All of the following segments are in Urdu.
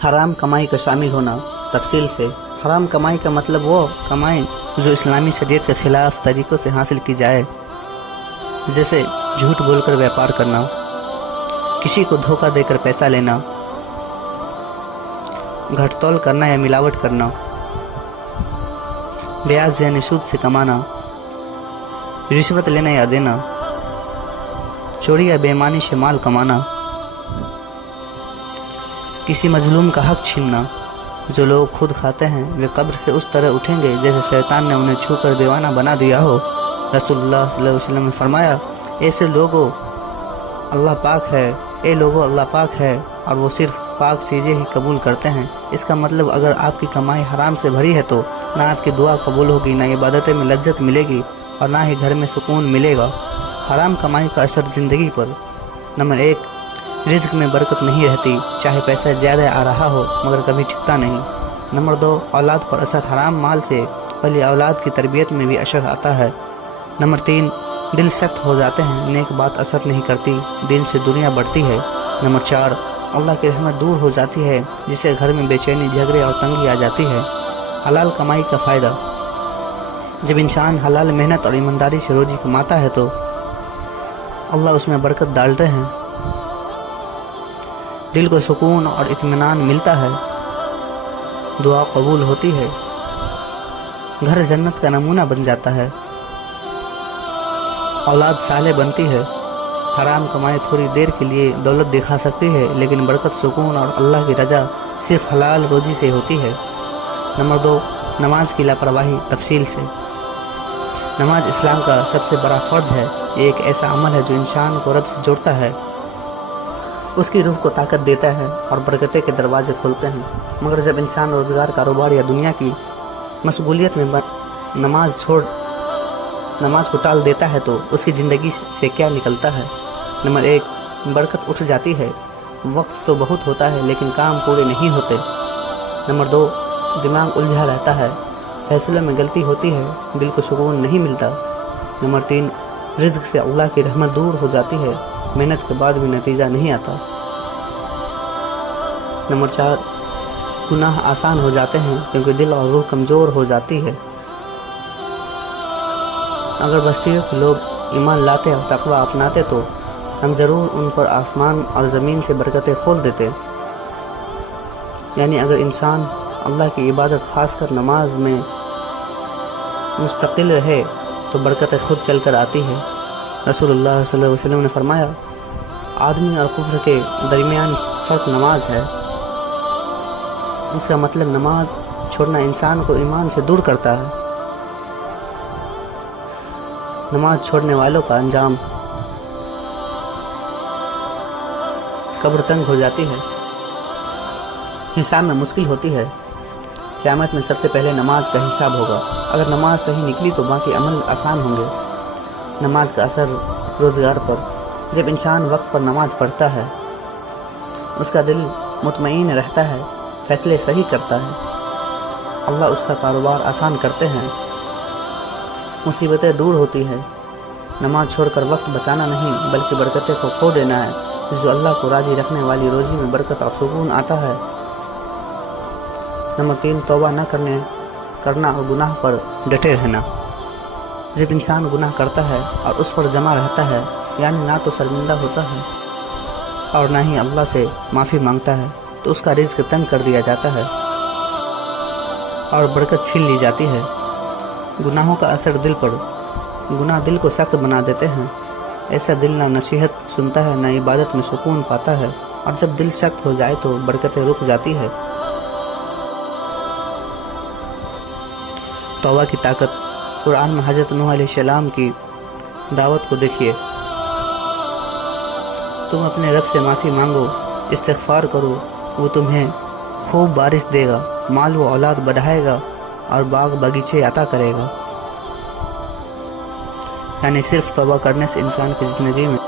حرام کمائی کا شامل ہونا تفصیل سے۔ حرام کمائی کا مطلب وہ کمائی جو اسلامی شریعت کے خلاف طریقوں سے حاصل کی جائے، جیسے جھوٹ بول کر بیپار کرنا، کسی کو دھوکہ دے کر پیسہ لینا، گھٹ تول کرنا یا ملاوٹ کرنا، بیاج یعنی سود سے کمانا، رشوت لینا یا دینا، چوری یا بے ایمانی سے مال کمانا، کسی مظلوم کا حق چھیننا۔ جو لوگ خود کھاتے ہیں وہ قبر سے اس طرح اٹھیں گے جیسے شیطان نے انہیں چھو کر دیوانہ بنا دیا ہو۔ رسول اللہ صلی اللہ علیہ وسلم نے فرمایا، ایسے لوگوں اللہ پاک ہے، اللہ پاک ہے اور وہ صرف پاک چیزیں ہی قبول کرتے ہیں۔ اس کا مطلب اگر آپ کی کمائی حرام سے بھری ہے تو نہ آپ کی دعا قبول ہوگی، نہ عبادتیں میں لذت ملے گی اور نہ ہی گھر میں سکون ملے گا۔ حرام کمائی کا اثر زندگی پر: نمبر 1، رزق میں برکت نہیں رہتی، چاہے پیسہ زیادہ آ رہا ہو مگر کبھی ٹکتا نہیں۔ نمبر 2، اولاد پر اثر: حرام مال سے پہلی اولاد کی تربیت میں بھی اثر آتا ہے۔ نمبر 3، دل سخت ہو جاتے ہیں، نیک بات اثر نہیں کرتی، دین سے دوریاں بڑھتی ہے۔ نمبر 4، اللہ کی رحمت دور ہو جاتی ہے، جس سے گھر میں بے چینی، جھگڑے اور تنگی آ جاتی ہے۔ حلال کمائی کا فائدہ: جب انسان حلال محنت اور ایمانداری سے روزی کماتا ہے تو اللہ اس میں برکت ڈالتے ہیں، دل کو سکون اور اطمینان ملتا ہے، دعا قبول ہوتی ہے، گھر جنت کا نمونہ بن جاتا ہے، اولاد صالح بنتی ہے۔ حرام کمائی تھوڑی دیر کے لیے دولت دکھا سکتی ہے، لیکن برکت، سکون اور اللہ کی رضا صرف حلال روزی سے ہوتی ہے۔ نمبر 2، نماز کی لاپرواہی تفصیل سے۔ نماز اسلام کا سب سے بڑا فرض ہے۔ یہ ایک ایسا عمل ہے جو انسان کو رب سے جوڑتا ہے، اس کی روح کو طاقت دیتا ہے اور برکتیں کے دروازے کھولتے ہیں۔ مگر جب انسان روزگار، کاروبار یا دنیا کی مشغولیت میں نماز کو ٹال دیتا ہے تو اس کی زندگی سے کیا نکلتا ہے؟ نمبر 1، برکت اٹھ جاتی ہے، وقت تو بہت ہوتا ہے لیکن کام پورے نہیں ہوتے۔ نمبر 2، دماغ الجھا رہتا ہے، فیصلوں میں غلطی ہوتی ہے، دل کو سکون نہیں ملتا۔ نمبر 3، رزق سے اللہ کی رحمت دور ہو جاتی ہے، محنت کے بعد بھی نتیجہ نہیں آتا۔ نمبر 4، گناہ آسان ہو جاتے ہیں کیونکہ دل اور روح کمزور ہو جاتی ہے۔ اگر بستیوں کے لوگ ایمان لاتے اور تقوی اپناتے تو ہم ضرور ان پر آسمان اور زمین سے برکتیں کھول دیتے۔ یعنی اگر انسان اللہ کی عبادت، خاص کر نماز میں مستقل رہے تو برکتیں خود چل کر آتی ہے۔ رسول اللہ صلی اللہ علیہ وسلم نے فرمایا، آدمی اور کفر کے درمیان فرق نماز ہے۔ اس کا مطلب نماز چھوڑنا انسان کو ایمان سے دور کرتا ہے۔ نماز چھوڑنے والوں کا انجام: قبر تنگ ہو جاتی ہے، حساب میں مشکل ہوتی ہے، قیامت میں سب سے پہلے نماز کا حساب ہوگا۔ اگر نماز صحیح نکلی تو باقی عمل آسان ہوں گے۔ نماز کا اثر روزگار پر: جب انسان وقت پر نماز پڑھتا ہے اس کا دل مطمئن رہتا ہے، فیصلے صحیح کرتا ہے، اللہ اس کا کاروبار آسان کرتے ہیں، مصیبتیں دور ہوتی ہیں۔ نماز چھوڑ کر وقت بچانا نہیں بلکہ برکتیں کو کھو دینا ہے۔ جو اللہ کو راضی رکھنے والی روزی میں برکت اور سکون آتا ہے۔ نمبر 3، توبہ نہ کرنا اور گناہ پر ڈٹے رہنا۔ جب انسان گناہ کرتا ہے اور اس پر جمع رہتا ہے، یعنی نہ تو شرمندہ ہوتا ہے اور نہ ہی اللہ سے معافی مانگتا ہے، تو اس کا رزق تنگ کر دیا جاتا ہے اور برکت چھین لی جاتی ہے۔ گناہوں کا اثر دل پر: گناہ دل کو سخت بنا دیتے ہیں، ایسا دل نہ نصیحت سنتا ہے نہ عبادت میں سکون پاتا ہے، اور جب دل سخت ہو جائے تو برکتیں رک جاتی ہے۔ توبہ کی طاقت: قرآن میں حضرت نوح علیہ السلام کی دعوت کو دیکھیے، تم اپنے رب سے معافی مانگو، استغفار کرو، وہ تمہیں خوب بارش دے گا، مال و اولاد بڑھائے گا اور باغ باغیچے عطا کرے گا۔ یعنی صرف توبہ کرنے سے انسان کی زندگی میں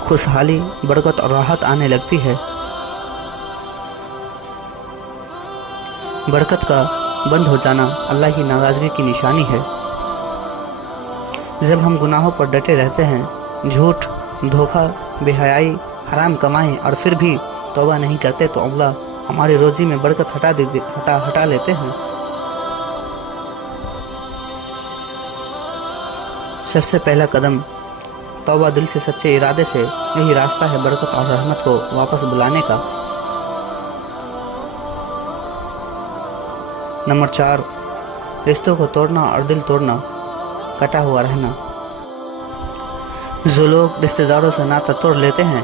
خوشحالی، برکت اور راحت آنے لگتی ہے۔ برکت کا بند ہو جانا اللہ کی ناراضگی کی نشانی ہے۔ جب ہم گناہوں پر ڈٹے رہتے ہیں، جھوٹ، دھوکہ، بے حیائی، حرام کمائی اور پھر بھی توبہ نہیں کرتے تو اللہ ہماری روزی میں برکت ہٹا لیتے ہیں۔ سب سے پہلا قدم توبہ دل سے سچے ارادے سے، یہی راستہ ہے برکت اور رحمت کو واپس بلانے کا۔ نمبر 4، رشتوں کو توڑنا اور دل توڑنا، کٹا ہوا رہنا۔ جو لوگ رشتہ داروں سے ناطہ توڑ لیتے ہیں،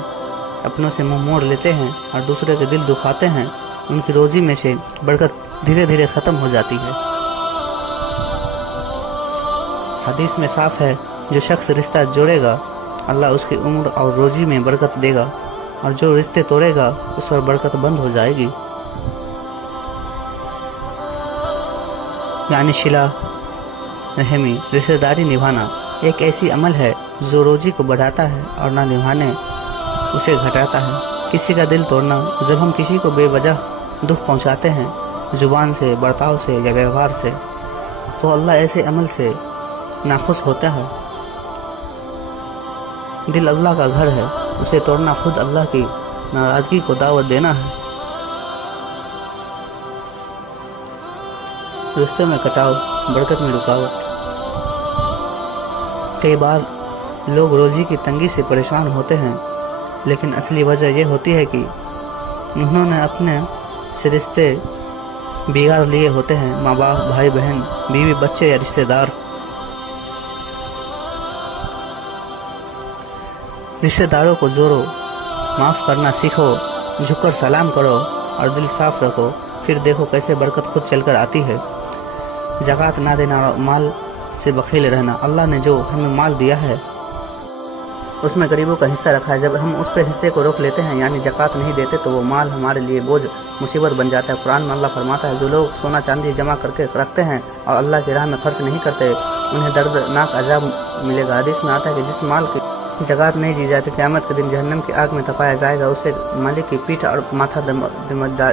اپنوں سے منہ موڑ لیتے ہیں اور دوسرے کے دل دکھاتے ہیں، ان کی روزی میں سے برکت دھیرے دھیرے ختم ہو جاتی ہے۔ حدیث میں صاف ہے، جو شخص رشتہ جوڑے گا اللہ اس کی عمر اور روزی میں برکت دے گا، اور جو رشتے توڑے گا اس پر برکت بند ہو جائے گی۔ یعنی صلہ رحمی، رشتہ داری نبھانا ایک ایسی عمل ہے جو روزی کو بڑھاتا ہے اور نہ نبھانے اسے گھٹاتا ہے۔ کسی کا دل توڑنا، جب ہم کسی کو بے وجہ دکھ پہنچاتے ہیں، زبان سے، برتاؤ سے یا ویوہار سے، تو اللہ ایسے عمل سے ناخوش ہوتا ہے۔ دل اللہ کا گھر ہے، اسے توڑنا خود اللہ کی ناراضگی کو دعوت دینا ہے۔ رشتے میں کٹاؤ، برکت میں رکاوٹ۔ کئی بار لوگ روزی کی تنگی سے پریشان ہوتے ہیں، لیکن اصلی وجہ یہ ہوتی ہے کہ انہوں نے اپنے سے رشتے بگاڑ لیے ہوتے ہیں، ماں باپ، بھائی بہن، بیوی بچے یا رشتہ دار۔ رشتہ داروں کو جوڑو، معاف کرنا سیکھو، جھک کر سلام کرو اور دل صاف رکھو، پھر دیکھو کیسے برکت خود چل کر آتی ہے۔ زکوٰۃ نہ دینا اور مال سے بخیل رہنا۔ اللہ نے جو ہمیں مال دیا ہے اس میں غریبوں کا حصہ رکھا ہے، جب ہم اس پہ حصے کو روک لیتے ہیں یعنی زکوٰۃ نہیں دیتے تو وہ مال ہمارے لیے بوجھ، مصیبت بن جاتا ہے۔ قرآن میں اللہ فرماتا ہے، جو لوگ سونا چاندی جمع کر کے رکھتے ہیں اور اللہ کی راہ میں خرچ نہیں کرتے انہیں دردناک عذاب ملے گا۔ حدیث میں آتا ہے کہ جس مال کی زکوٰۃ نہیں دی جاتی قیامت کے دن جہنم کی آگ میں تپایا جائے گا، اسے مالک کی پیٹھ اور ماتھا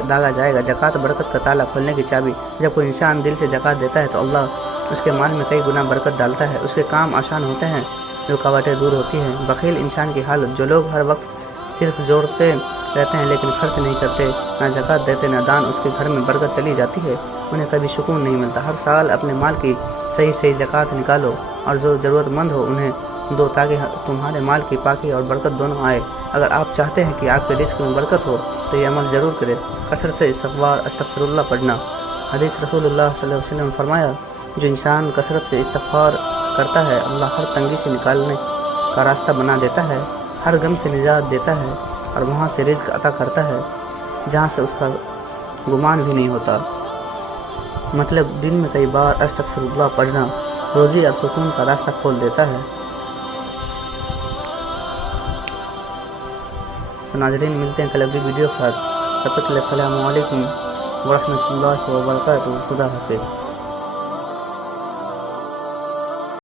داغا جائے گا۔ زکوٰۃ برکت کا تالا کھولنے کی چابی۔ جب کوئی انسان دل سے زکوٰۃ دیتا ہے تو اللہ اس کے مال میں کئی گنا برکت ڈالتا ہے، اس کے کام آسان ہوتے ہیں، رکاوٹیں دور ہوتی ہیں۔ بخیل انسان کی حالت، جو لوگ ہر وقت صرف جوڑتے رہتے ہیں لیکن خرچ نہیں کرتے، نہ زکوٰۃ دیتے نہ دان، اس کے گھر میں برکت چلی جاتی ہے، انہیں کبھی سکون نہیں ملتا۔ ہر سال اپنے مال کی صحیح زکوٰۃ نکالو اور جو ضرورت مند ہو انہیں دو، تاکہ تمہارے مال کی پاکی اور برکت دونوں آئے۔ اگر آپ چاہتے ہیں کہ آپ کے رزق میں برکت ہو تو یہ عمل ضرور کریں، کثرت سے استغفار، استغفر اللہ پڑھنا۔ حدیث رسول اللہ صلی اللہ علیہ وسلم نے فرمایا، جو انسان کثرت سے استغفار کرتا ہے اللہ ہر تنگی سے نکالنے کا راستہ بنا دیتا ہے، ہر غم سے نجات دیتا ہے اور وہاں سے رزق عطا کرتا ہے جہاں سے اس کا گمان بھی نہیں ہوتا۔ مطلب دن میں کئی بار استغفر اللہ پڑھنا روزی اور سکون کا راستہ کھول دیتا ہے۔ تو ناظرین، ملتے ہیں کل اگلی ویڈیو کے ساتھ، تب تک کے لیے السلام علیکم ورحمۃ اللہ وبرکاتہ۔ خدا حافظ۔